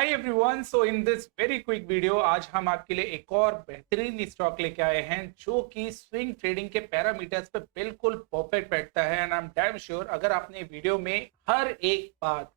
Hi everyone, so in this very quick video आज हम आपके लिए एक और बेहतरीन स्टॉक लेके आए हैं जो कि स्विंग ट्रेडिंग के पैरामीटर्स पे बिल्कुल परफेक्ट बैठता है। And I am damn sure अगर आपने वीडियो में हर एक बात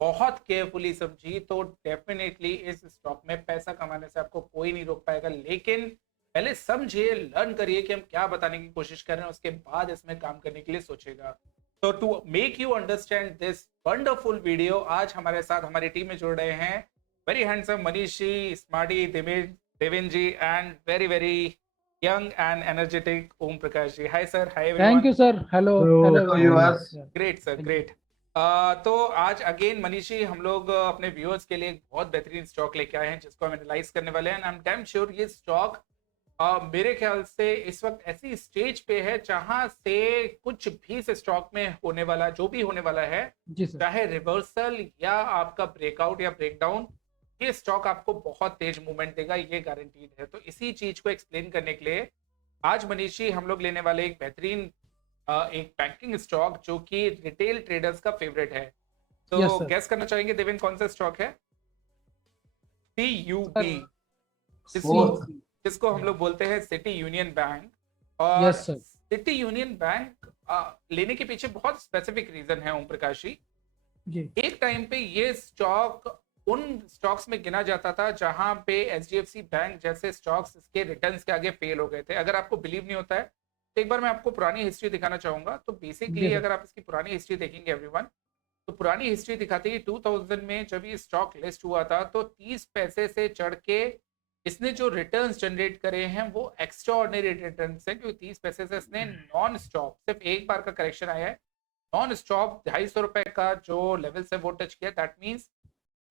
बहुत केयरफुली समझी तो डेफिनेटली इस स्टॉक में पैसा कमाने से आपको कोई नहीं रोक पाएगा। लेकिन पहले समझिए, लर्न करिए कि हम क्या बताने की कोशिश कर रहे हैं, उसके बाद इसमें काम करने के लिए सोचेगा। तो to make you understand this wonderful video, आज हमारे साथ हमारी टीम में जुड़ रहे हैं very handsome Manishi, smarty, Deven ji and very very young and energetic Om Prakash ji. Hi sir, hi thank everyone. You sir. Hello hello everyone. Great sir, great. तो आज अगेन मनीषी हम लोग अपने व्यूअर्स के लिए एक बहुत बेहतरीन स्टॉक लेके आए हैं जिसको हम एनालाइज करने वाले हैं। आई एम डैम श्योर ये स्टॉक मेरे ख्याल से इस वक्त ऐसी स्टेज पे है जहां से कुछ भी इस स्टॉक में होने वाला, जो भी होने वाला है, जी सर। चाहे रिवर्सल या आपका ब्रेकआउट या ब्रेकडाउन, ये स्टॉक आपको बहुत तेज मूवमेंट देगा, ये गारंटीड है। तो इसी चीज को एक्सप्लेन करने के लिए आज मनीषी हम लोग लेने वाले एक बेहतरीन एक बैंकिंग स्टॉक जो कि रिटेल ट्रेडर्स का फेवरेट है। यस तो सर। गैस करना चाहेंगे देवेन कौन सा स्टॉक है? सर सीयूबी, सी। जिसको हम लोग बोलते हैं सिटी यूनियन बैंक। और yes sir. City union bank लेने के पीछे बहुत स्पेसिफिक रीजन है ओम प्रकाश जी। जी। एक टाइम पे ये स्टॉक उन स्टॉक्स में गिना जाता था जहां पे एचडीएफसी बैंक जैसे स्टॉक्स इसके रिटर्न्स के आगे फेल हो गए थे। अगर आपको बिलीव नहीं होता है तो एक बार मैं आपको पुरानी हिस्ट्री दिखाना चाहूंगा। तो जी बेसिकली सर। अगर आप इसकी पुरानी हिस्ट्री देखेंगे एवरीवन, तो पुरानी हिस्ट्री दिखाती है 2000 में जब ये स्टॉक लिस्ट हुआ था तो 30 पैसे से चढ़ के इसने जो रिटर्न्स जनरेट करे हैं वो एक्स्ट्रा ऑर्डिनरी रिटर्न्स है, क्योंकि 30 पैसे से इसने नॉन स्टॉप सिर्फ एक बार का करेक्शन आया है, नॉन स्टॉप 250 रुपए का जो लेवल से वो टच किया। That means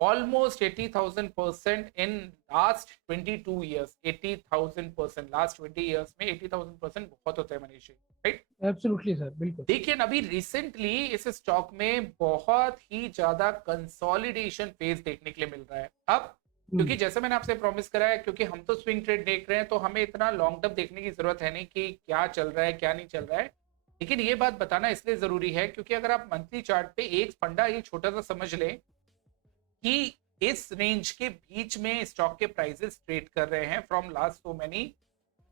almost 80,000% in last 22 years. 80,000% last 20 years में 80,000% बहुत होता है मनीषी, राइट? एब्सोल्युटली सर, बिल्कुल। लेकिन अभी रिसेंटली इस स्टॉक में बहुत ही ज्यादा कंसोलिडेशन फेज देखने के लिए मिल रहा है अब। क्योंकि जैसे मैंने आपसे प्रॉमिस करा है, क्योंकि हम तो स्विंग ट्रेड देख रहे हैं तो हमें इतना लॉन्ग टर्म देखने की जरूरत है नहीं कि क्या चल रहा है क्या नहीं चल रहा है। लेकिन ये बात बताना इसलिए जरूरी है क्योंकि अगर आप मंथली चार्ट पे एक फंडा ये छोटा सा समझ लें कि इस रेंज के बीच में स्टॉक के प्राइसेस ट्रेड कर रहे हैं from last so many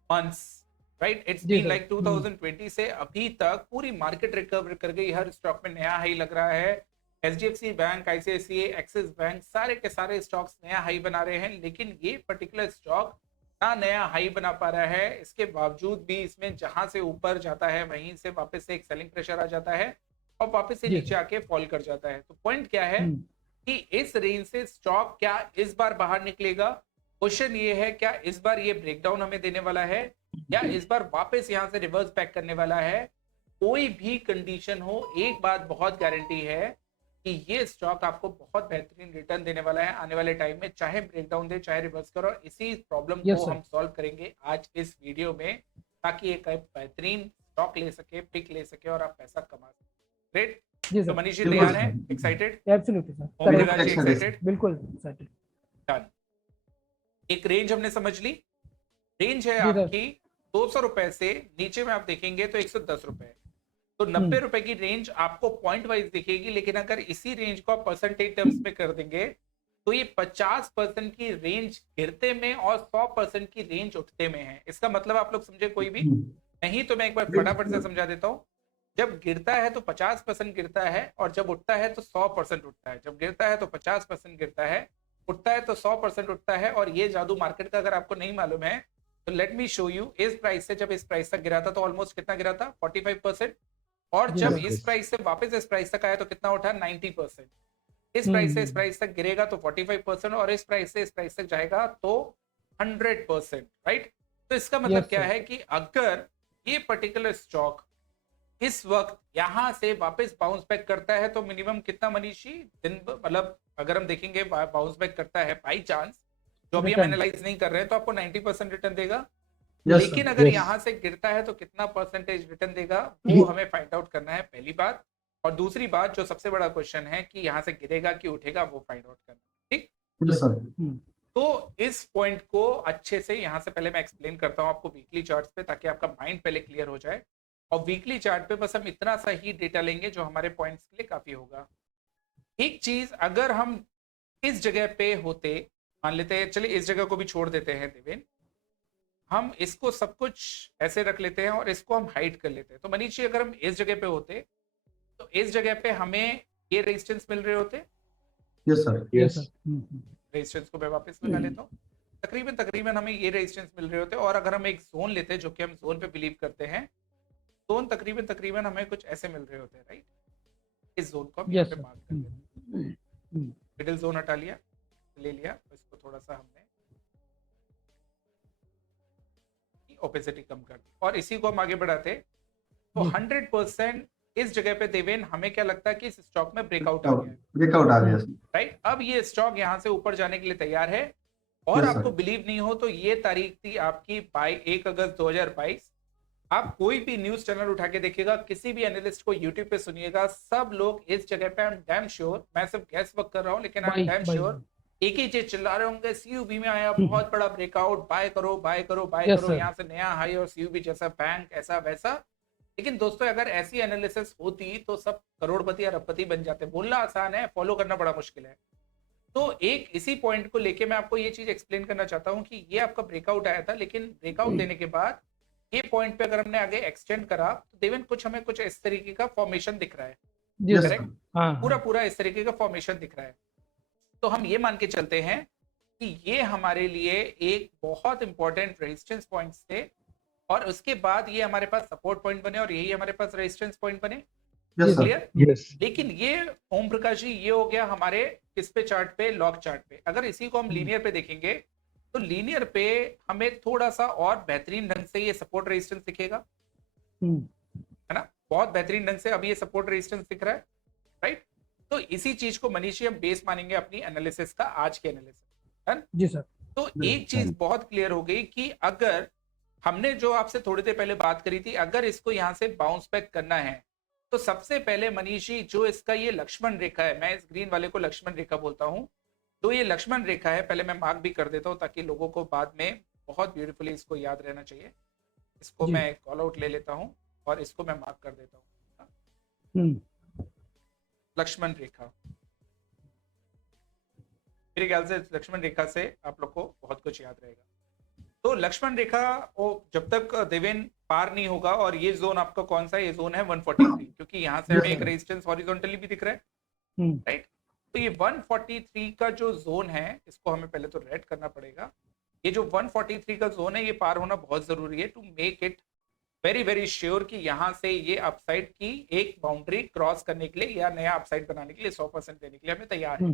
months, right? It's जी बीन सर। लाइक 2020 से अभी तक पूरी मार्केट रिकवर कर गई, हर स्टॉक में नया हाई लग रहा है। HDFC bank, ICICI, axis bank, सारे के सारे स्टॉक्स नया हाई बना रहे हैं। लेकिन ये पर्टिकुलर स्टॉक ना नया हाई बना पा रहा है, इसके बावजूद भी इसमें जहां से ऊपर जाता है वहीं से वापस से एक सेलिंग प्रेशर आ जाता है और वापस से जी नीचे सर। आके फॉल कर जाता है। तो पॉइंट क्या है कि इस रेंज से स्टॉक क्या इस बार बाहर निकलेगा? क्वेश्चन ये है, क्या इस बार ये ब्रेकडाउन हमें देने वाला है या इस बार वापस यहां से रिवर्स बैक करने वाला है? कोई भी कंडीशन हो, एक बात बहुत गारंटी है कि ये स्टॉक आपको बहुत बेहतरीन रिटर्न देने वाला है आने वाले टाइम में, चाहे ब्रेकडाउन दे चाहे रिवर्स करो। और इसी प्रॉब्लम यस को सर। हम सॉल्व करेंगे आज इस वीडियो में, ताकि एक बेहतरीन स्टॉक ले सके, पिक ले सके और आप पैसा कमा सके। ग्रेट। जी तो सर। मनीष जी बिल्कुल तैयार हैं? सर। एक्साइटेड? एब्सोल्युटली सर, ओम करेक्ट। प्रकाश जी एक्साइटेड? बिल्कुल सर। डन। एक रेंज हमने समझ ली। रेंज है जी सर। आपकी 200 रुपए से नीचे में, आप देखेंगे तो 110 रुपए। तो 90 रुपए की रेंज आपको पॉइंट वाइज दिखेगी। लेकिन अगर इसी रेंज को आप परसेंटेज टर्म्स में कर देंगे तो ये 50% की रेंज गिरते में और 100% की रेंज उठते में है। इसका मतलब आप लोग समझे कोई भी? नहीं तो मैं एक बार फटाफट से समझा देता हूँ। जब गिरता है तो 50% गिरता है और जब उठता है तो 100% उठता है। जब गिरता है तो 50% गिरता है, उठता है तो 100% उठता है। और ये जादू मार्केट का अगर आपको नहीं मालूम है तो लेट मी शो यू। इस प्राइस से जब इस प्राइस तक गिरा था तो ऑलमोस्ट कितना गिरा था? 45%। और जी जब सर। इस प्राइस से वापस इस प्राइस तक आया तो कितना उठा? 90%। इस प्राइस से इस हम्म। प्राइस तक गिरेगा तो 45%, और इस प्राइस से इस प्राइस तक जाएगा तो 100%, राइट? तो इसका मतलब यस क्या सर। है कि अगर ये पर्टिकुलर स्टॉक इस वक्त यहां से वापस बाउंस बैक करता है तो मिनिमम कितना मनीषी दिन, मतलब अगर हम देखेंगे बाउंस बैक करता है बाई चांस, जो अभी हम रिटर्न। एनालाइज नहीं कर रहे हैं, तो आपको 90% रिटर्न देगा। यस लेकिन सर। अगर यस। यहां से गिरता है तो कितना परसेंटेज रिटर्न देगा, वो हमें फाइंड आउट करना है, पहली बात। और दूसरी बात जो सबसे बड़ा क्वेश्चन है कि यहां से गिरेगा कि उठेगा, वो फाइंड आउट करना। ठीक? Yes sir. तो इस पॉइंट को अच्छे से यहां से पहले मैं एक्सप्लेन करता हूं आपको वीकली चार्ट्स पे, ताकि आपका माइंड पहले क्लियर हो जाए। और वीकली चार्ट पे बस हम इतना सा ही डेटा लेंगे जो हमारे पॉइंट्स के लिए काफी होगा। एक चीज अगर हम इस जगह पे होते, मान लेते हैं, चलिए इस जगह को भी छोड़ देते हैं देवेन, हम इसको सब कुछ ऐसे रख लेते हैं और इसको हम हाइड कर लेते हैं। तो मनीष जी, अगर हम इस जगह पे होते तो इस जगह पे हमें ये रेजिस्टेंस मिल रहे होते। Yes sir, yes yes. Sir. Resistance को मैं वापस लगा लेता हूँ। तकरीबन तकरीबन हमें ये रेजिस्टेंस मिल रहे होते, और अगर हम एक जोन लेते हैं, जो कि हम जोन पे बिलीव करते हैं, जोन तकरीबन तकरीबन हमें कुछ ऐसे मिल रहे होते हैं, राइट। इस जोन को हम यहाँ यस पे सर। मार्क कर लेते हैं। मिडिल जोन हटा लिया, ले लिया, इसको थोड़ा सा हमने ओपेसिटी कम कर दी, और इसी को हम आगे बढ़ाते तो जी। 100% इस जगह पे देवेन हमें क्या लगता है कि इस स्टॉक में ब्रेकआउट आ गया है, ब्रेकआउट आ गया सर। राइट। अब ये स्टॉक यहाँ से ऊपर जाने के लिए तैयार है, और Yes, आपको sir. बिलीव नहीं हो तो ये तारीख थी आपकी 1 अगस्त 2022। आप कोई भी न्यूज चैनल उठा के देखिएगा, किसी भी एनालिस्ट को यूट्यूब पे सुनिएगा, सब लोग इस जगह पे, आई एम डैम श्योर, मैं सिर्फ गैस वर्क कर रहा हूँ, लेकिन आई एम डैम श्योर एक ही चीज चिल्ला रहे होंगे, सीयूबी में आया बहुत बड़ा ब्रेकआउट, बाय करो बाय करो बाय Yes, करो, sir. यहाँ से नया हाई, और सीयूबी जैसा बैंक ऐसा वैसा। लेकिन दोस्तों, अगर ऐसी एनालिसिस होती तो सब करोड़पति अरबपति बन जाते। बोलना आसान है, फॉलो करना बड़ा मुश्किल है। तो एक इसी पॉइंट को लेके मैं आपको ये चीज एक्सप्लेन करना चाहता हूँ कि ये आपका ब्रेकआउट आया था, लेकिन ब्रेकआउट देने के बाद ये पॉइंट पे अगर हमने आगे एक्सटेंड करा तो देवन कुछ हमें कुछ इस तरीके का फॉर्मेशन दिख रहा है, जी सर। करेक्ट। हाँ पूरा पूरा इस तरीके का फॉर्मेशन दिख रहा है। तो हम ये मान के चलते हैं कि ये हमारे लिए एक बहुत इंपॉर्टेंट रेजिस्टेंस पॉइंट्स थे, और उसके बाद ये हमारे पास सपोर्ट पॉइंट बने, और यही हमारे पास रेजिस्टेंस पॉइंट बने। Yes sir. क्लियर। यस। लेकिन ये ओम प्रकाश जी, ये हो गया हमारे किस पे चार्ट पे, लॉग चार्ट पे। अगर इसी को हम लीनियर पे देखेंगे तो लीनियर पे हमें थोड़ा सा और बेहतरीन ढंग से ये सपोर्ट रेजिस्टेंस दिखेगा, है ना। बहुत बेहतरीन ढंग से अब ये सपोर्ट रेजिस्टेंस दिख रहा है, राइट। तो इसी चीज को मनीषी हम बेस मानेंगे अपनी एनालिसिस का, आज के एनालिसिस, है। जी सर। तो एक चीज बहुत क्लियर हो गई कि अगर हमने जो आपसे थोड़ी देर पहले बात करी थी, अगर इसको यहाँ से बाउंस बैक करना है तो सबसे पहले मनीषी, जो इसका ये लक्ष्मण रेखा है, मैं इस ग्रीन वाले को लक्ष्मण रेखा बोलता हूँ, तो ये लक्ष्मण रेखा है, पहले मैं मार्क भी कर देता हूँ ताकि लोगों को बाद में बहुत ब्यूटीफुली इसको याद रहना चाहिए। इसको जी। मैं कॉल आउट ले लेता हूँ और इसको मैं मार्क कर देता हूँ, लक्ष्मण रेखा। मेरे ख्याल से लक्ष्मण रेखा से आप लोग को बहुत कुछ याद रहेगा। तो लक्ष्मण रेखा वो जब तक देवेन पार नहीं होगा, और ये जोन आपका कौन सा है, ये जोन है 143, क्योंकि यहाँ से हमें एक रेजिस्टेंस हॉरिजॉन्टली भी दिख रहा है, राइट। तो ये 143 का जो जोन है, इसको हमें पहले तो रेड करना पड़ेगा। ये जो 143 का जोन है, ये पार होना बहुत जरूरी है to make it very very sure कि यहाँ से ये अपसाइड की एक बाउंड्री क्रॉस करने के लिए या नया अपसाइड बनाने के लिए 100% देने के लिए हमें तैयार है।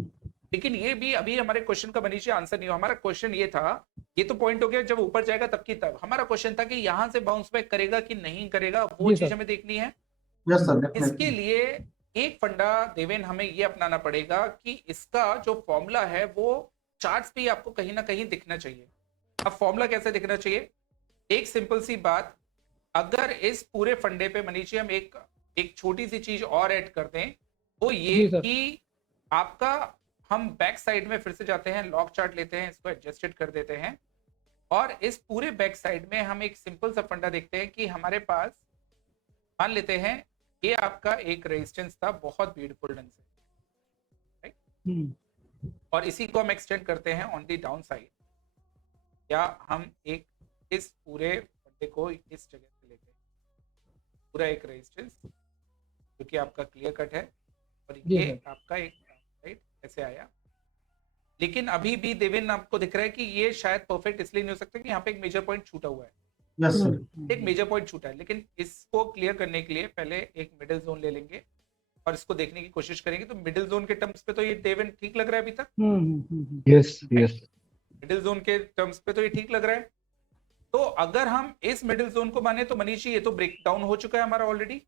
लेकिन ये भी अभी हमारे क्वेश्चन का मनीषी आंसर नहीं हुआ। हमारा क्वेश्चन ये था, ये तो पॉइंट हो गया जब ऊपर जाएगा तब की तब। हमारा क्वेश्चन था कि यहाँ से बाउंस बैक करेगा कि नहीं करेगा, वो चीज हमें देखनी है। Yes sir. इसके लिए एक फंडा देवेन हमें ये अपनाना पड़ेगा कि इसका जो फॉर्मूला है वो चार्ट्स पे आपको कहीं ना कहीं दिखना चाहिए। अब फॉर्मूला कैसे दिखना चाहिए, एक सिंपल सी बात, अगर इस पूरे फंडे पे मनीषी हम एक छोटी सी चीज और ऐड कर दें, वो ये कि आपका, हम बैक साइड में फिर से जाते हैं, लॉग चार्ट लेते हैं, इसको एडजस्टेड कर देते हैं, और इस पूरे बैक साइड में हम एक सिंपल सा फंडा देखते हैं कि हमारे पास, मान लेते हैं ये आपका एक रेजिस्टेंस था बहुत ब्यूटीफुल ढंग से, राइट। और इसी को हम एक्सटेंड करते हैं ऑन दी डाउन साइड, या हम एक इस पूरे फंडे को इस जगह से लेते हैं, पूरा एक रेजिस्टेंस जो कि आपका क्लियर कट है, और ये आपका एक राइट ऐसे आया। लेकिन अभी भी देवेन आपको दिख रहा है कि ये शायद परफेक्ट इसलिए नहीं हो सकता कि यहाँ पे एक मेजर पॉइंट छूटा हुआ है। Yes sir. एक मेजर पॉइंट छूटा है, लेकिन इसको क्लियर करने के लिए पहले एक मिडिल जोन ले लेंगे और इसको देखने की कोशिश करेंगे। तो मिडिल जोन के टर्म्स पे तो ये देवेन ठीक लग रहा है अभी तक। Yes yes. मिडिल जोन के टर्म्स पे तो ये ठीक लग रहा है। तो अगर हम इस मिडिल जोन को माने तो मनीषी ये तो ब्रेक डाउन हो चुका है हमारा ऑलरेडी।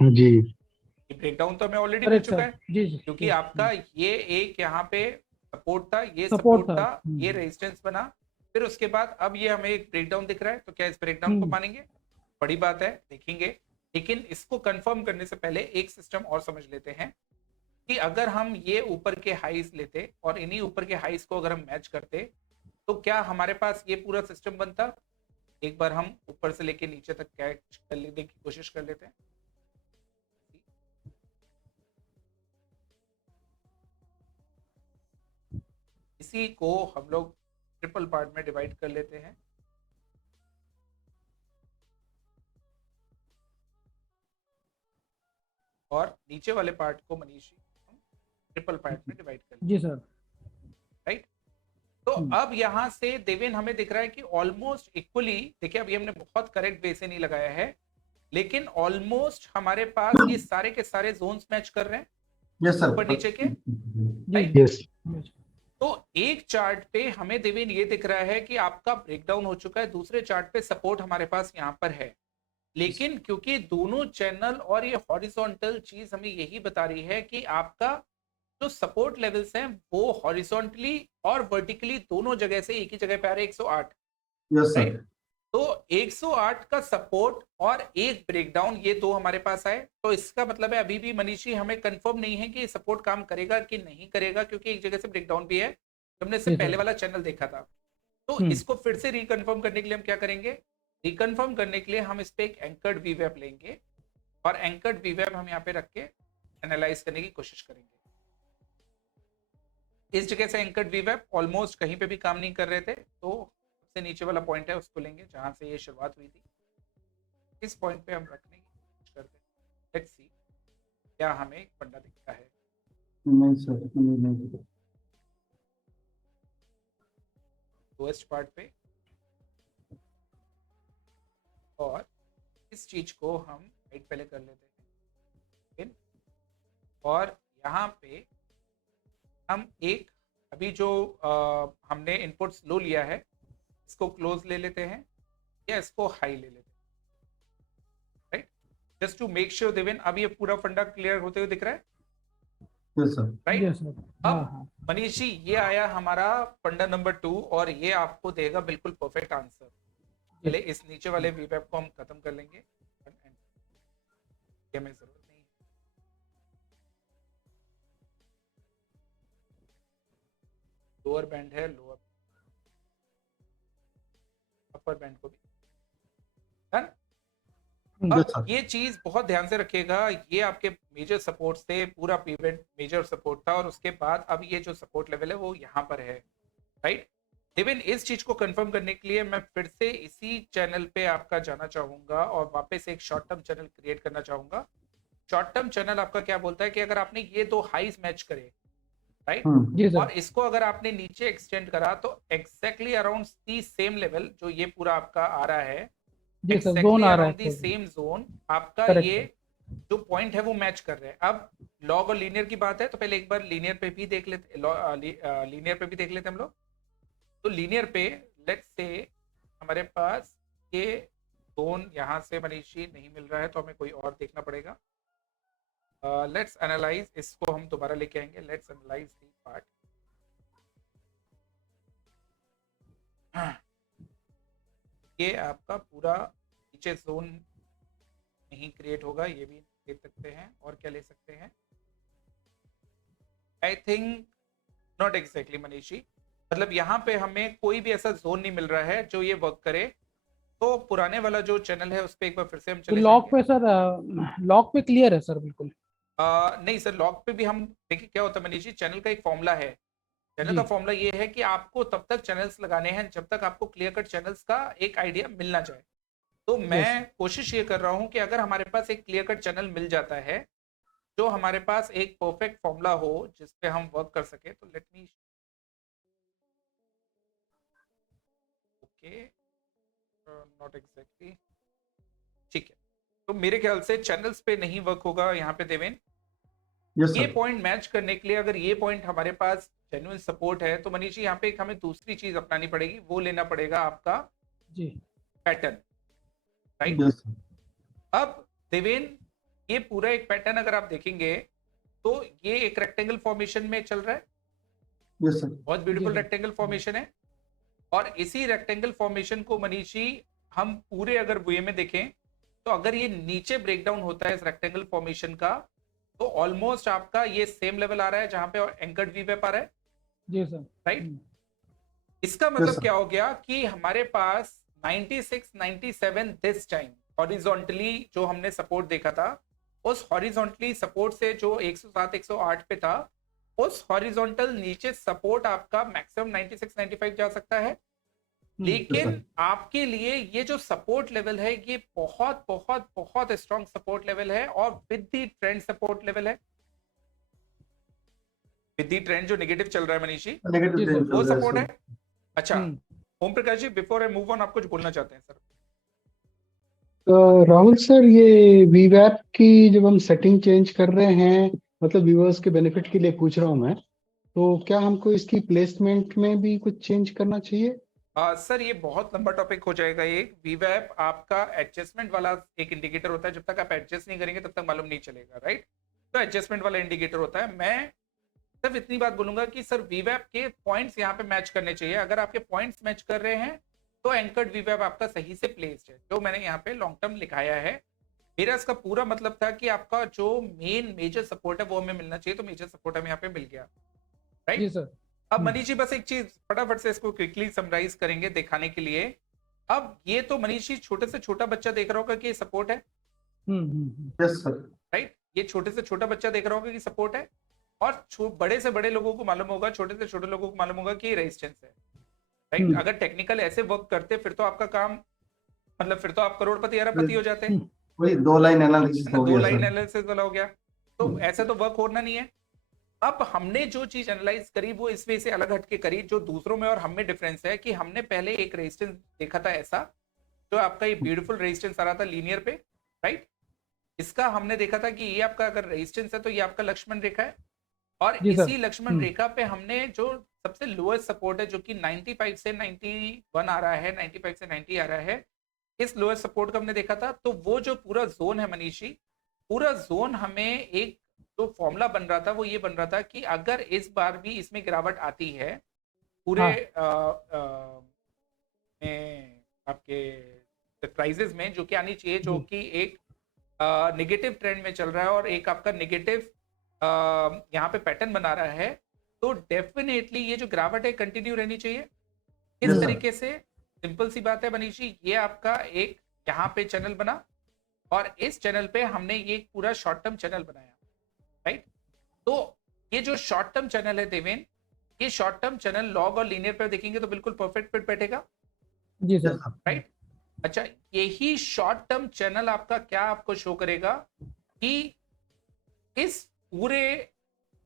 जी, ब्रेक डाउन तो हमें ऑलरेडी मिल चुका है, जी, क्योंकि आपका ये एक यहाँ पे सपोर्ट था, ये सपोर्ट था, ये रेजिस्टेंस बना, फिर उसके बाद अब ये हमें एक ब्रेकडाउन दिख रहा है। तो क्या इस ब्रेकडाउन को मानेंगे? बड़ी बात है, देखेंगे। लेकिन इसको कंफर्म करने से पहले एक सिस्टम और समझ लेते हैं कि अगर हम ये ऊपर के हाईज लेते और इन्हीं ऊपर के हाईज को अगर हम मैच करते तो क्या हमारे पास ये पूरा सिस्टम बनता। एक बार हम ऊपर से लेके नीचे तक कैच कर लेने की कोशिश कर लेते हैं। इसी को हम लोग ट्रिपल पार्ट में डिवाइड कर लेते हैं। और नीचे वाले पार्ट को मनीषी हम ट्रिपल पार्ट में डिवाइड कर लेते जी सर। राइट। तो अब यहाँ से देवेन हमें दिख रहा है कि ऑलमोस्ट इक्वली, देखिए अभी हमने बहुत करेक्ट वे से नहीं लगाया है, लेकिन ऑलमोस्ट हमारे पास ये सारे के सारे जोन्स मैच कर रहे हैं यस सर। ऊपर नीचे के। जी यस तो एक चार्ट पे हमें देवेन ये दिख रहा है कि आपका ब्रेकडाउन हो चुका है, दूसरे चार्ट पे सपोर्ट हमारे पास यहाँ पर है, लेकिन क्योंकि दोनों चैनल और ये हॉरिजॉन्टल चीज हमें यही बता रही है कि आपका जो सपोर्ट लेवल्स हैं वो हॉरिजॉन्टली और वर्टिकली दोनों जगह से एक ही जगह पे आ रहे हैं, 108। Yes sir. राइट। तो 108 का सपोर्ट और एक ब्रेकडाउन, ये दो हमारे पास आए, तो इसका मतलब है अभी भी मनीषी हमें कंफर्म नहीं है कि सपोर्ट काम करेगा कि नहीं करेगा, क्योंकि एक जगह से ब्रेकडाउन भी है, हमने इससे पहले वाला चैनल देखा था। तो इसको फिर से रिकन्फर्म करने के लिए हम क्या करेंगे, रिकन्फर्म करने के लिए हम इस पे एक एंकर्ड वीवेब लेंगे और एंकर्ड वीवेब हम यहाँ पे रख के एनालाइज करने की कोशिश करेंगे। इस जगह से एंकर्ड वीवेब ऑलमोस्ट कहीं पे भी काम नहीं कर रहे थे, तो सबसे नीचे वाला पॉइंट है उसको लेंगे जहां से ये शुरुआत हुई थी, इस पॉइंट पे हम रखने की कोशिश करते हैं। लेट्स सी क्या हमें एक फंडा दिखता है। नहीं सर, नहीं। लोएस्ट पार्ट पे, और इस चीज को हम राइट पहले कर लेते हैं, और यहाँ पे हम एक अभी जो हमने इनपुट्स लो लिया है इसको क्लोज ले लेते हैं या इसको हाई ले लेते हैं, right, just to make sure Deven अब ये पूरा फंडा क्लियर होते हुए दिख रहा है। Yes sir. Right. Yes sir. अब मनीषी ये आया हमारा फंडा नंबर 2 और ये आपको देगा बिल्कुल परफेक्ट आंसर। पहले इस नीचे वाले वीवेब को हम खत्म कर लेंगे, ये हमें जरूरत नहीं है। लोअर बैंड है, लोअर अपर बैंड को भी डन। अब ये चीज बहुत ध्यान से रखिएगा, ये आपके मेजर सपोर्ट से पूरा पीरियड मेजर सपोर्ट था और उसके बाद अब ये जो सपोर्ट लेवल है वो यहाँ पर है। राइट। इवन इस चीज को कंफर्म करने के लिए मैं फिर से इसी चैनल पे आपका जाना चाहूंगा और वापस एक शॉर्ट टर्म चैनल क्रिएट करना चाहूंगा। शॉर्ट टर्म चैनल आपका क्या बोलता है कि अगर आपने ये दो हाईज मैच करे, राइट, और इसको अगर आपने नीचे एक्सटेंड करा तो exactly around the same level जो ये पूरा आपका आ रहा है, जोन आ रहा है, सेम जोन आपका ये जो पॉइंट है वो मैच कर रहे हैं। अब लॉग और लीनियर की बात है तो पहले एक बार लीनियर पे भी देख लेते, लीनियर पे भी देख लेते हम लोग। तो लीनियर पे लेट्स से हमारे पास ये जोन यहाँ से मनीषी नहीं मिल रहा है तो हमें कोई और देखना पड़ेगा। लेट्स एनालाइज, इसको हम दोबारा लेके आएंगे। Let's analyse the part. ये आपका पूरा नीचे जोन नहीं क्रिएट होगा, ये भी ले सकते हैं। और क्या ले सकते हैं, आई थिंक नॉट एग्जैक्टली मनीषी, मतलब यहाँ पे हमें कोई भी ऐसा जोन नहीं मिल रहा है जो ये वर्क करे। तो पुराने वाला जो चैनल है उस पर एक बार फिर से हम चले लॉक पे सर, लॉक पे क्लियर है सर बिल्कुल। नहीं सर, लॉक पे भी हम देखिए क्या होता है मनीषी, चैनल का एक फॉर्मूला है। चैनल का फॉर्मूला ये है कि आपको तब तक चैनल्स लगाने हैं जब तक आपको क्लियर कट चैनल्स का एक आइडिया मिलना जाए। तो मैं कोशिश ये कर रहा हूँ कि अगर हमारे पास एक क्लियर कट चैनल मिल जाता है जो हमारे पास एक परफेक्ट फॉर्मूला हो जिसपे हम वर्क कर सके, तो let me okay not exactly ठीक है। तो मेरे ख्याल से चैनल्स पे नहीं वर्क होगा यहाँ पे देवेन। ये पॉइंट मैच करने के लिए अगर ये पॉइंट हमारे पास जेन्युइन सपोर्ट है तो मनीषी यहाँ पे एक हमें दूसरी चीज अपनानी पड़ेगी, वो लेना पड़ेगा आपका जी पैटर्न। राइट। अब देवेन ये पूरा एक पैटर्न अगर आप देखेंगे तो ये एक रेक्टेंगल फॉर्मेशन में चल रहा है। Yes sir. बहुत ब्यूटीफुल रेक्टेंगल फॉर्मेशन है। और इसी रेक्टेंगल फॉर्मेशन को मनीषी हम पूरे अगर वे में देखें तो अगर ये नीचे ब्रेकडाउन होता है इस रेक्टेंगल फॉर्मेशन का तो ऑलमोस्ट आपका ये सेम लेवल आ रहा है जहां पे एंकर्ड वीवेप आ रहा है। जी सर। राइट। इसका मतलब क्या हो गया कि हमारे पास 96 97 दिस टाइम हॉरिजॉन्टली जो हमने सपोर्ट देखा था उस हॉरिजॉन्टली सपोर्ट से जो 107 108 पे था उस हॉरिजॉन्टल नीचे सपोर्ट आपका मैक्सिमम 96-95 जा सकता है, लेकिन आपके लिए ये जो सपोर्ट लेवल है ये बहुत बहुत बहुत स्ट्रॉन्ग सपोर्ट लेवल है और with the trend support level है, विद द ट्रेंड जो नेगेटिव चल रहा है मनीष जी, नेगेटिव ट्रेंड वो चल रहा है सपोर्ट सर। है। अच्छा ओम प्रकाश जी, बिफोर आई मूव ऑन, आप कुछ बोलना चाहते हैं सर? राहुल सर, ये वीवैप की जब हम सेटिंग चेंज कर रहे हैं, मतलब व्यूअर्स के बेनिफिट के लिए पूछ रहा हूँ मैं, तो क्या हमको इसकी प्लेसमेंट में भी कुछ चेंज करना चाहिए? सर ये बहुत लंबा टॉपिक हो जाएगा। ये वीवैप आपका एडजस्टमेंट वाला एक इंडिकेटर होता है, जब तक आप एडजस्ट नहीं करेंगे तब तक मालूम नहीं चलेगा, राइट? तो एडजस्टमेंट वाला इंडिकेटर होता है। मैं सिर्फ इतनी बात बोलूंगा कि सर वीवैप के पॉइंट्स यहाँ पे मैच करने चाहिए। अगर आपके पॉइंट्स मैच कर रहे हैं तो एंकर्ड वीवैप आपका सही से प्लेस्ड है, जो मैंने यहाँ पे लॉन्ग टर्म लिखाया है। मेरा इसका पूरा मतलब था कि आपका जो मेन मेजर सपोर्ट है वो हमें मिलना चाहिए, तो मेजर सपोर्ट हमें यहाँ पे मिल गया, जी राइट? सर। अब मनीष जी बस एक चीज फटाफट से इसको क्विकली समराइज करेंगे दिखाने के लिए। अब ये तो मनीष जी छोटे से छोटा बच्चा देख रहा होगा कि ये सपोर्ट है, यस सर। राइट? ये छोटे से छोटा बच्चा देख रहा होगा कि सपोर्ट है, और बड़े से बड़े लोगों को मालूम होगा, छोटे से छोटे लोगों को मालूम होगा कि ये रेजिस्टेंस है, राइट? अगर टेक्निकल ऐसे वर्क करते फिर तो आपका काम, मतलब फिर तो आप करोड़पति अरबपति हो जाते, वही 2 लाइन एनालिसिस हो दो गया लाइन सर। एनालिसिस वाला हो गया। तो ऐसा तो वर्क होना नहीं है। अब हमने जो चीज एनालाइज करी वो इस वजह से अलग हटके करी, जो दूसरों में और हम में डिफरेंस है कि हमने पहले एक रेजिस्टेंस देखा था ऐसा, जो आपका ये ब्यूटीफुल रेजिस्टेंस आ रहा था लीनियर पे, राइट? इसका हमने देखा था कि ये आपका अगर रेजिस्टेंस है तो ये आपका लक्ष्मण रेखा है, और जी सर। इसी लक्ष्मण रेखा पे हमने जो सबसे लोएस्ट सपोर्ट है जो कि 95 से 91 आ रहा है, 95 से 90 आ रहा है, इस लोएस्ट सपोर्ट का हमने देखा था। तो वो जो पूरा जोन है मनीषी, पूरा जोन हमें एक जो फॉर्मूला बन रहा था वो ये बन रहा था कि अगर इस बार भी इसमें गिरावट आती है पूरे में आपके प्राइजेस में, जो कि आनी चाहिए, जो कि एक नेगेटिव ट्रेंड में चल रहा है और एक आपका नेगेटिव यहाँ पे पैटर्न बना रहा है, तो डेफिनेटली ये जो गिरावट है कंटिन्यू रहनी चाहिए। इस Yes, sir. तरीके से सिंपल सी बात है मनीष जी, ये आपका एक यहाँ पे चैनल बना और इस चैनल पे हमने ये एक पूरा शॉर्ट टर्म चैनल बनाया, राइट? तो ये जो शॉर्ट टर्म चैनल है देवेन, ये शॉर्ट टर्म चैनल लॉग और लीनियर पे देखेंगे तो बिल्कुल परफेक्ट फिट बैठेगा, जी सर। राइट? अच्छा, यही शॉर्ट टर्म चैनल आपका क्या आपको शो करेगा कि इस पूरे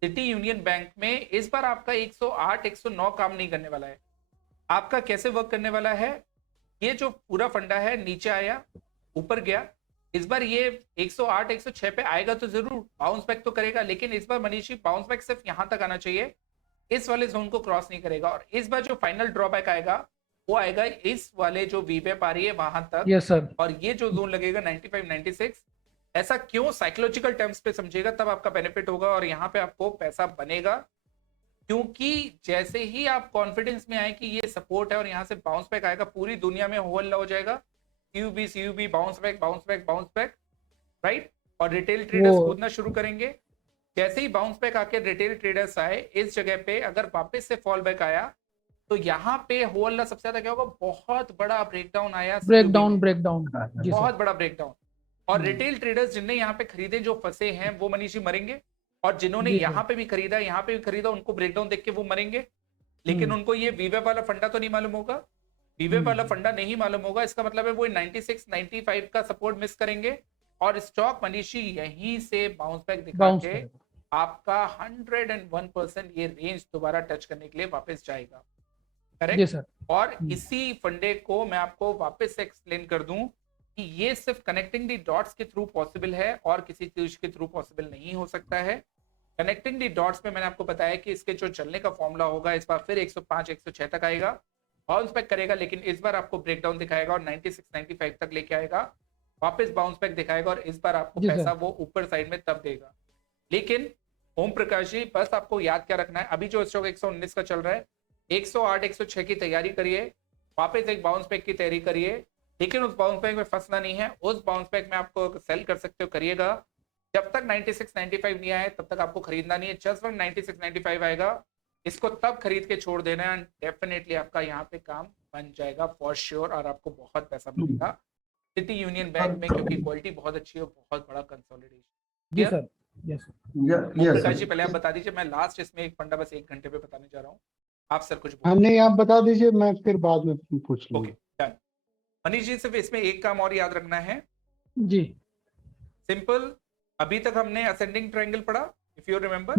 सिटी यूनियन बैंक में इस बार आपका 108 109 काम नहीं करने वाला है। आपका कैसे वर्क करने वाला है, ये जो पूरा फंडा है नीचे आया ऊपर गया, इस बार ये 108 106 पे आएगा तो जरूर बाउंस बैक तो करेगा, लेकिन इस बार मनीषी बाउंस बैक सिर्फ यहां तक आना चाहिए, इस वाले जोन को क्रॉस नहीं करेगा। और इस बार जो फाइनल ड्रॉबैक आएगा वो आएगा इस वाले जो वीवेप आ रही है वहां तक, यस सर। और ये जो जोन लगेगा 95 96। ऐसा क्यों, साइकोलॉजिकल टर्म्स पे समझिएगा तब आपका बेनिफिट होगा और यहाँ पे आपको पैसा बनेगा, क्योंकि जैसे ही आप कॉन्फिडेंस में आए कि ये सपोर्ट है और यहाँ से बाउंस बैक आएगा, पूरी दुनिया में हो हल्ला हो जाएगा, CUB bounce back bounce back bounce back, right? और रिटेल ट्रेडर्स कूदना शुरू करेंगे। जैसे ही बाउंस बैक आके रिटेल ट्रेडर्स आए इस जगह पे, अगर वापस से फॉल बैक आया तो यहाँ पे हो हल्ला सबसे ज्यादा क्या होगा, बहुत बड़ा ब्रेकडाउन आया, ब्रेकडाउन बहुत बड़ा ब्रेकडाउन। और रिटेल ट्रेडर्स जिनने यहाँ पे खरीदे जो फंसे हैं वो मनीषी मरेंगे, और जिन्होंने यहाँ पे भी खरीदा यहाँ पे भी खरीदा उनको ब्रेकडाउन देख के वो मरेंगे, लेकिन उनको ये वीवेप वाला फंडा तो नहीं मालूम होगा। वीवेप वाला फंडा नहीं मालूम होगा, इसका मतलब है वो 96 95 का सपोर्ट मिस करेंगे और स्टॉक मनीषी यहीं से बाउंस बैक दिखा के आपका 101% ये रेंज दोबारा टच करने के लिए वापस जाएगा, करेक्ट? और इसी फंडे को मैं आपको वापस से एक्सप्लेन कर दूं कि ये सिर्फ कनेक्टिंग दी डॉट्स के थ्रू पॉसिबल है और किसी चीज के थ्रू पॉसिबल नहीं हो सकता है। कनेक्टिंग दी डॉट्स में मैंने आपको बताया कि इसके जो चलने का फॉर्मूला होगा, इस बार फिर 105 106 तक आएगा, बाउंस बैक करेगा, लेकिन इस बार आपको ब्रेकडाउन दिखाएगा और 96 95 तक लेके आएगा, वापस बाउंस बैक दिखाएगा और इस बार आपको पैसा वो ऊपर साइड में तब देगा। लेकिन ओम प्रकाश जी बस आपको याद क्या रखना है, अभी जो स्टॉक 119 का चल रहा है, 108 106 की तैयारी करिए, वापस एक बाउंस बैक की तैयारी करिए, लेकिन उस बाउंस बैक में फंसना नहीं है। उस बाउंस बैक में आपको सेल कर सकते हो, करिएगा। जब तक 96 95 नहीं आए तब तक आपको खरीदना नहीं है। जस्ट वक्त 96 95 आएगा इसको तब खरीद के छोड़ देना है, डेफिनेटली आपका यहाँ पे काम बन जाएगा फॉर श्योर, और आपको बहुत पैसा मिलेगा सिटी यूनियन बैंक में, क्योंकि क्वालिटी बहुत अच्छी है, बहुत बड़ा कंसोलिडेशन। जी sir. Yes sir. Yes Prakash ji sir. पहले आप बता दीजिए, मैं लास्ट इसमें एक फंडा बस 1 घंटे पे बताने जा रहा हूँ, आप सर कुछ बोलिए। नहीं, आप बता दीजिए, मैं फिर बाद में पूछ ओके लूंगा। डन। मनीष जी सिर्फ इसमें एक काम और याद रखना है, जी। सिंपल। अभी तक हमने असेंडिंग ट्रायंगल पढ़ा, इफ यू रिमेंबर,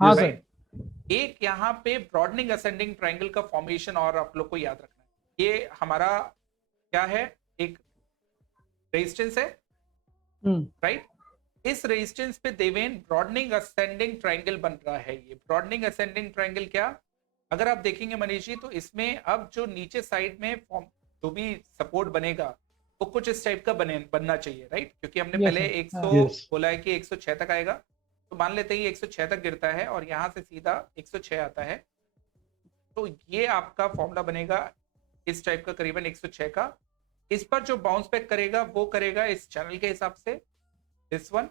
हाँ Yes, सर। राइट। एक यहाँ पे ब्रॉडनिंग असेंडिंग ट्रायंगल का फॉर्मेशन और आप लोग को याद रखना है। ये हमारा क्या है, एक रेजिस्टेंस है, राइट। इस रेजिस्टेंस पे देवेन ब्रॉडनिंग असेंडिंग ट्रायंगल बन रहा है। ये ब्रॉडनिंग असेंडिंग ट्रायंगल क्या, अगर आप देखेंगे मनीष जी, तो इसमें अब जो नीचे साइड में जो भी सपोर्ट बनेगा वो कुछ इस टाइप का बनना चाहिए, राइट। क्योंकि हमने Yes, पहले sir. 100 Yes. बोला है कि 106 तक आएगा, तो मान लेते हैं 106 तक गिरता है और यहाँ से सीधा 106 आता है, तो ये आपका फॉर्मूला बनेगा इस टाइप का, करीबन 106 का। इस पर जो बाउंस बैक करेगा वो करेगा इस चैनल के हिसाब से, दिस वन,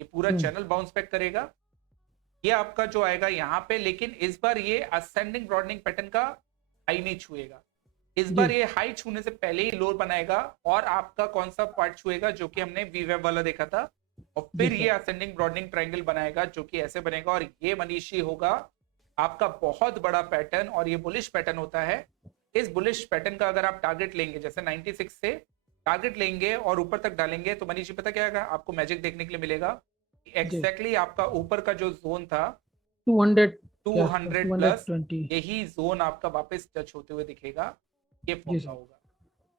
ये पूरा चैनल बाउंस बैक करेगा। ये आपका जो आएगा यहाँ पे, लेकिन इस बार ये असेंडिंग ब्रॉडनिंग पैटर्न का हाई नहीं छुएगा। इस बार ये हाई छूने से पहले ही लोअर बनाएगा और आपका कौन सा पार्ट छुएगा, जो कि हमने वी वेब वाला देखा था, और फिर ये असेंडिंग ब्रॉडनिंग ट्रायंगल बनाएगा जो कि ऐसे बनेगा। और ये मनीषी होगा आपका बहुत बड़ा पैटर्न, और ये बुलिश पैटर्न होता है। इस बुलिश पैटर्न का अगर आप टारगेट लेंगे, जैसे 96 से टारगेट लेंगे और ऊपर तक डालेंगे, तो मनीषी पता क्या आएगा आपको, मैजिक देखने के लिए मिलेगा। एग्जैक्टली आपका ऊपर का जो जोन था 200 प्लस, 220 यही जोन आपका वापस टच होते हुए दिखेगा, ये फॉर्मूला होगा।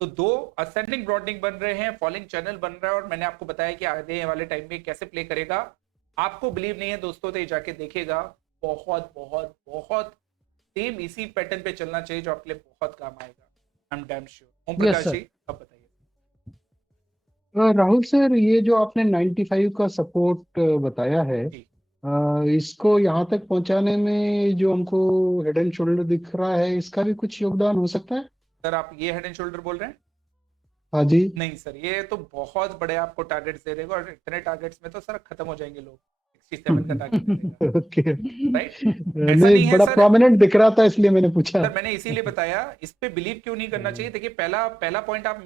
तो दो असेंडिंग ब्रॉडनिंग बन रहे हैं, फॉलिंग चैनल बन रहा है, और मैंने आपको बताया कि आगे वाले टाइम में कैसे प्ले करेगा। आपको बिलीव नहीं है दोस्तों, तो ये जाके देखेगा, बहुत बहुत बहुत सेम इसी पैटर्न पे चलना चाहिए, जो आपके लिए बहुत काम आएगा, आई एम डैम श्योर। ओम प्रकाश जी अब बताइए। राहुल सर, ये जो आपने 95 का सपोर्ट बताया है, इसको यहाँ तक पहुंचाने में जो हमको हेड एंड शोल्डर दिख रहा है, इसका भी कुछ योगदान हो सकता है? सर आप ये हेड एंड शोल्डर बोल रहे हैं? हाँ जी। नहीं सर, ये तो बहुत बड़े आपको टारगेट्स दे देगा, और इतने टारगेट्स में तो सर खत्म हो जाएंगे लोग। 67 का टारगेट दे देगा, ओके। राइट। ऐसा नहीं, नहीं है बड़ा सर, प्रोमिनेंट दिख रहा था इसलिए मैंने पूछा। सर मैंने इसीलिए बताया, इस पे बिलीव क्यों नहीं करना चाहिए। देखिए पहला पॉइंट आप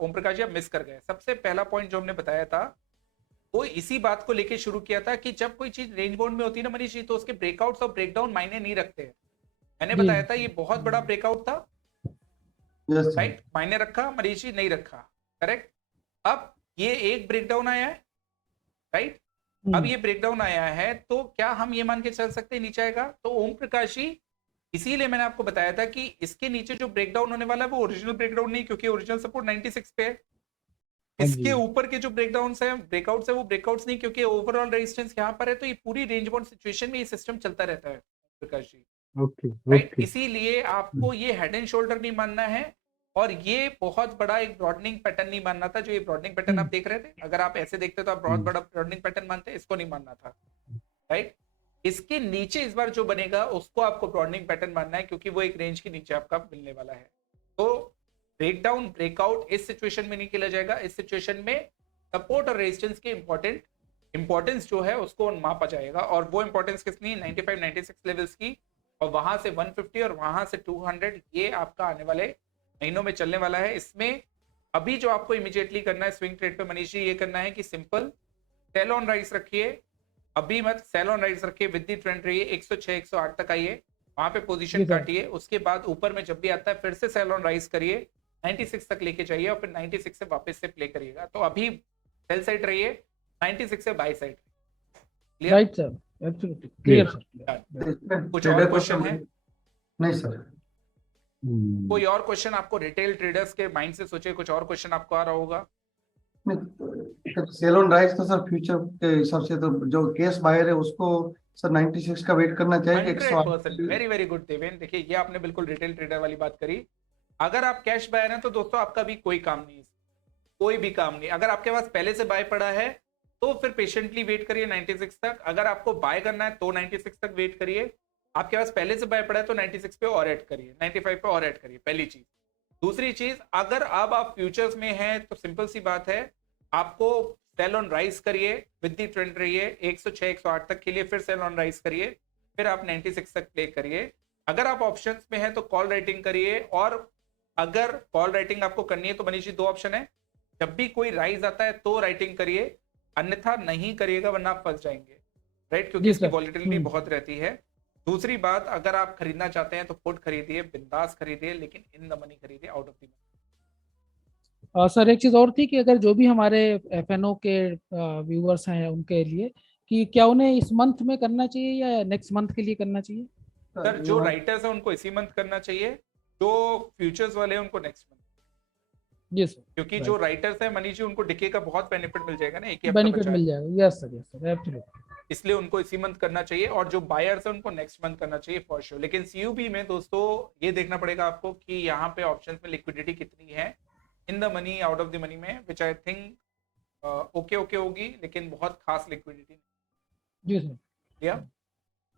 ओम प्रकाश जी आप मिस कर गए। सबसे पहला पॉइंट जो हमने बताया था वो इसी बात को लेके शुरू किया था कि जब कोई चीज रेंज बाउंड में होती है ना मनीष जी, तो उसके ब्रेकआउट्स और ब्रेकडाउन मायने नहीं रखते हैं। मैंने बताया था ये बहुत बड़ा ब्रेकआउट था, राइट, मायने रखा, मनीष जी नहीं रखा, करेक्ट। अब ये एक ब्रेकडाउन आया है, राइट, अब ये ब्रेकडाउन आया है, तो क्या हम ये मान के चल सकते हैं नीचे आएगा? तो ओम प्रकाश जी इसीलिए मैंने आपको बताया था कि इसके नीचे जो ब्रेकडाउन होने वाला है वो ओरिजिनल ब्रेकडाउन नहीं, क्योंकि ओरिजिनल सपोर्ट 96 पे है। इसके ऊपर के जो ब्रेकडाउन्स है, ब्रेकआउट्स है, वो ब्रेकआउट्स नहीं, क्योंकि ओवरऑल रेजिस्टेंस यहाँ पर है। तो ये पूरी रेंज बाउंड सिचुएशन में ये सिस्टम चलता रहता है प्रकाश जी, राइट। इसीलिए आपको ये हेड एंड शोल्डर नहीं मानना है, और ये बहुत बड़ा एक ब्रॉडनिंग पैटर्न नहीं मानना था। जो ये ब्रॉडनिंग पैटर्न आप देख रहे थे, अगर आप ऐसे देखते तो आप बहुत बड़ा ब्रॉडनिंग पैटर्न मानते, इसको नहीं मानना था, राइट। इसके नीचे इस बार जो बनेगा उसको आपको ब्रॉडनिंग पैटर्न मानना है, क्योंकि वो एक रेंज के नीचे आपका मिलने वाला है। तो ब्रेकडाउन ब्रेकआउट इस सिचुएशन में नहीं खेला जाएगा। इस सिचुएशन में सपोर्ट और रेजिस्टेंस के इंपॉर्टेंस जो है उसको मापा जाएगा, और वो इंपॉर्टेंस कितनी, 95 96 लेवल्स की, और वहां से 150 और वहां से 200, ये आपका आने वाले महीनों में चलने वाला है। इसमें अभी जो आपको इमीडिएटली करना है स्विंग ट्रेड पे मनीष जी, ये करना है कि सिंपल सेल ऑन राइज रखिए, अभी मत सेल ऑन राइज रखिए, विद द ट्रेंड रहिए, 106 108 तक आइए, वहां पे पोजीशन काटिए, उसके बाद ऊपर में जब भी आता है फिर से सेल ऑन राइज करिए, 96 तक लेके जाइए, और फिर 96 से वापस से प्ले करिएगा। तो अभी सेल साइड रहिए, 96 से by side, right sir, absolutely clear sir. कुछ और क्वेश्चन है? नहीं सर। कोई और क्वेश्चन आपको रिटेल ट्रेडर्स के माइंड से सोचे, कुछ और क्वेश्चन आपको आ रहा होगा? सेल ऑन राइज तो सर फ्यूचर के हिसाब से तो जो केस बायर है उसको सर 96 का वेट करना चाहिए। 100%, वेरी वेरी गुड देवेन। देखिए ये आपने बिल्कुल रिटेल ट्रेडर वाली बात करी। अगर आप कैश बायर हैं तो दोस्तों आपका भी कोई काम नहीं, कोई भी काम नहीं। अगर आपके पास पहले से बाय पड़ा है तो फिर पेशेंटली वेट करिए 96 तक। अगर आपको बाय करना है तो 96 तक वेट करिए। आपके पास पहले से बाय पड़ा है तो 96 पे और ऐड करिए, 95 पे और ऐड करिए, पहली चीज। दूसरी चीज, अगर अब आप फ्यूचर्स में हैं तो सिंपल सी बात है, आपको सेल ऑन राइज करिए, विद द ट्रेंड रहिए, 106 108 तक के लिए, फिर सेल ऑन राइज करिए, फिर आप 96 तक प्ले करिए। अगर आप ऑप्शंस में हैं तो कॉल राइटिंग करिए, और अगर कॉल राइटिंग आपको करनी है तो मनीष जी दो ऑप्शन है, जब भी कोई राइज आता है तो राइटिंग करिए, अन्यथा नहीं करिएगा वरना आप फंस जाएंगे, राइट, क्योंकि जी इसकी सर। वॉलेटिलिटी बहुत रहती है। दूसरी बात, अगर आप खरीदना चाहते हैं तो पुट खरीदिए, बिंदास खरीदिए, लेकिन इन द मनी खरीदिए, out of the money. Sir एक चीज और थी कि अगर जो भी हमारे एफएनओ के व्यूअर्स हैं उनके लिए, कि क्या उन्हें इस मंथ में करना चाहिए या नेक्स्ट मंथ के लिए करना चाहिए? सर जो राइटर्स है उनको इसी मंथ करना चाहिए, जो फ्यूचर्स वाले हैं उनको नेक्स्ट मंथ, जी सर, क्योंकि जो राइटर्स है मनीष जी उनको डिके का बहुत बेनिफिट मिल जाएगा ना, एक ही हफ्ता बेनिफिट बचा मिल है, जाएगा। Yes sir absolutely. इसलिए उनको इसी मंथ करना चाहिए, और जो बायर्स है उनको नेक्स्ट मंथ करना चाहिए फॉर श्योर। लेकिन सीयूबी में दोस्तों ये देखना पड़ेगा आपको कि यहाँ पे ऑप्शंस में लिक्विडिटी कितनी है in the money, out of the money में, विच आई थिंक ओके होगी, लेकिन बहुत खास लिक्विडिटी। जी सर। या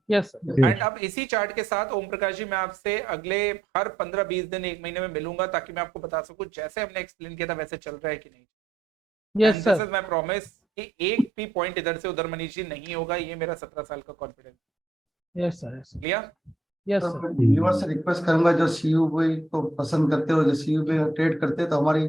यस सर। एंड अब इसी चार्ट के साथ ओम प्रकाश जी मैं आपसे अगले हर 15-20 दिन, एक महीने में मिलूंगा, ताकि मैं आपको बता सकूं जैसे हमने एक्सप्लेन किया था वैसे चल रहा है कि नहीं। Yes sir. This is my promise कि एक भी पॉइंट इधर से उधर मनीष जी नहीं होगा, ये मेरा 17 साल का confidence. Yes sir. Clear? Yes तो सर। मैं व्यूअर से रिक्वेस्ट करूंगा, जो सीयूबी को पसंद करते हो, जो सीयूबी ट्रेड करते हैं, तो हमारी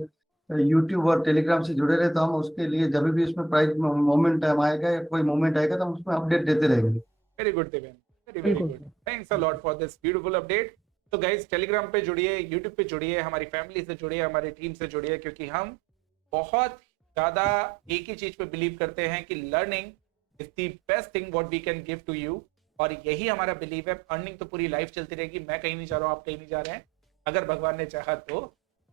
यूट्यूब और टेलीग्राम से जुड़े रहे, तो हम उसके लिए जब भी उसमें प्राइस मोमेंट टाइम आएगा या कोई मोमेंट आएगा तो हम उसमें अपडेट देते रहेंगे। वेरी गुड देवेन, वेरी बिल्कुल। Good, thanks a lot for this beautiful update. तो गाइस टेलीग्राम पे जुड़िए, यूट्यूब पे जुड़िए, हमारी फैमिली से जुड़िए, हमारी टीम से जुड़िए, क्योंकि हम बहुत ज्यादा एक ही चीज पे बिलीव करते हैं कि learning is the best thing what we can give to you, और यही हमारा बिलीव है। अर्निंग तो पूरी लाइफ चलती रहेगी, मैं कहीं नहीं जा रहा हूँ, आप कहीं नहीं जा रहे हैं, अगर भगवान ने चाहा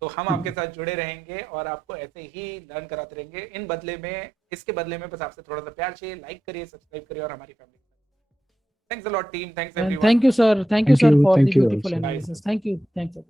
तो हम आपके साथ जुड़े रहेंगे और आपको ऐसे ही लर्न कराते रहेंगे। इन बदले में, इसके बदले में बस आपसे थोड़ा सा प्यार चाहिए, लाइक करिए, सब्सक्राइब करिए, और हमारी family. Thanks a lot team, thanks And everyone. thank you sir for Thank the you beautiful also. analysis. Thank you. Thanks.